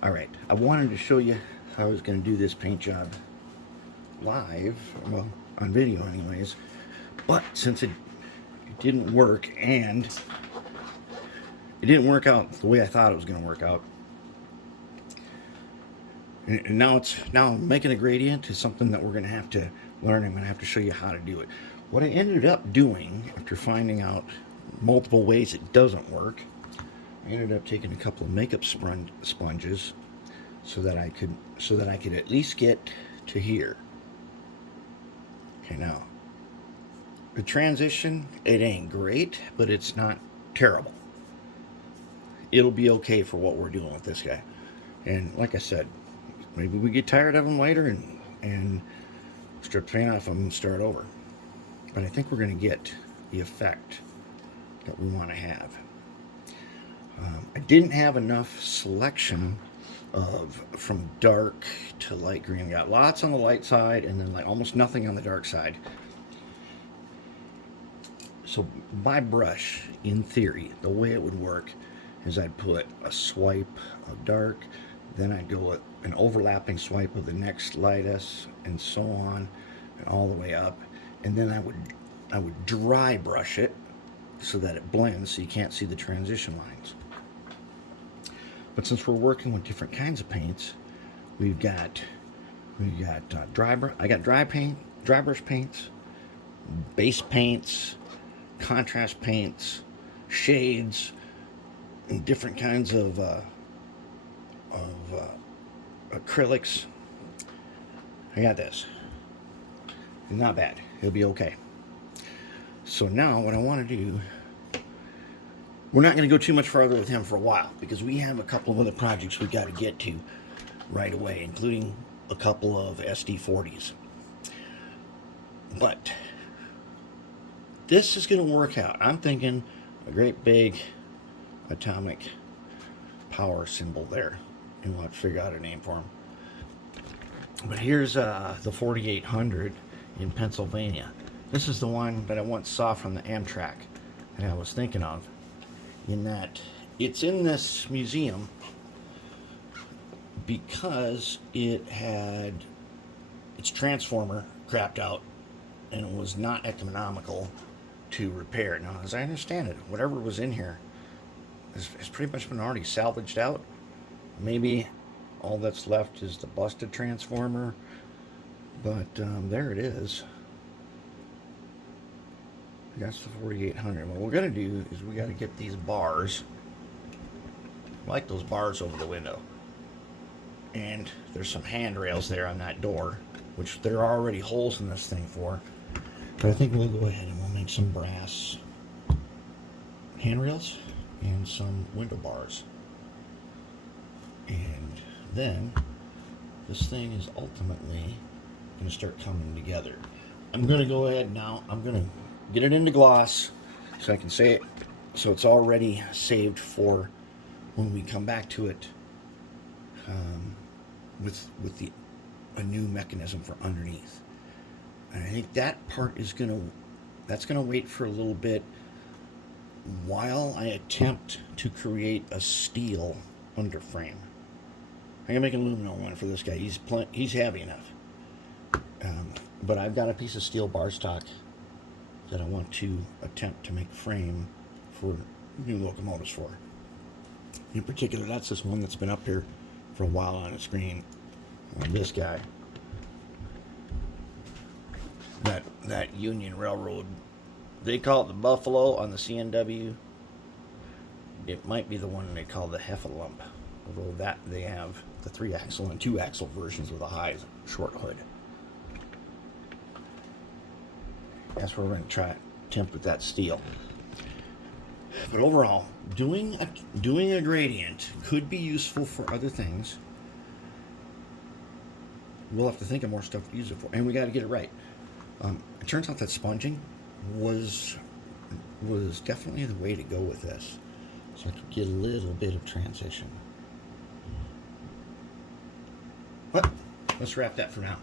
Alright, I wanted to show you how I was going to do this paint job live, well, on video anyways, but since it didn't work, and it didn't work out the way I thought it was going to work out, and now making a gradient is something that we're going to have to learn. I'm going to have to show you how to do it. What I ended up doing after finding out multiple ways it doesn't work, I ended up taking a couple of makeup sponges so that I could at least get to here. Okay, now the transition, it ain't great, but it's not terrible. It'll be okay for what we're doing with this guy. And like I said, maybe we get tired of him later and strip paint off him and start over. But I think we're going to get the effect that we want to have. I didn't have enough selection of from dark to light green. We got lots on the light side and then like almost nothing on the dark side. So my brush, in theory, the way it would work is I'd put a swipe of dark, then I'd go with an overlapping swipe of the next lightest, and so on, and all the way up. And then I would dry brush it so that it blends, so you can't see the transition lines. But since we're working with different kinds of paints, I got dry brush paints, base paints, contrast paints, shades, and different kinds of acrylics. I got this. Not bad. It'll be okay. So now what I want to do, we're not going to go too much further with him for a while because we have a couple of other projects we got to get to right away, including a couple of SD40s. But this is going to work out. I'm thinking a great big atomic power symbol there, and we'll have to figure out a name for him. But here's the 4800 in Pennsylvania. This is the one that I once saw from the Amtrak that I was thinking of, in that it's in this museum because it had its transformer crapped out and it was not economical to repair. Now, as I understand it, whatever was in here has pretty much been already salvaged out. Maybe all that's left is the busted transformer, but there it is. That's the 4800. What we're going to do is we got to get these bars, like those bars over the window. And there's some handrails there on that door, which there are already holes in this thing for. But I think we'll go ahead and we'll make some brass handrails and some window bars. And then this thing is ultimately going to start coming together. I'm going to go ahead now. I'm going to get it into gloss so I can say it, so it's already saved for when we come back to it with a new mechanism for underneath. And I think that part is that's gonna wait for a little bit while I attempt to create a steel underframe. I'm gonna make an aluminum one for this guy. He's heavy enough, but I've got a piece of steel bar stock that I want to attempt to make frame for new locomotives for. In particular, that's this one that's been up here for a while on the screen. This guy, that Union Railroad, they call it the Buffalo on the CNW. It might be the one they call the Heffalump, although that they have the 3-axle and 2-axle versions with a high short hood. That's where we're going to try attempt with that steel. But overall, doing a gradient could be useful for other things. We'll have to think of more stuff to use it for, and we got to get it right. It turns out that sponging was definitely the way to go with this, so I could get a little bit of transition. But let's wrap that for now.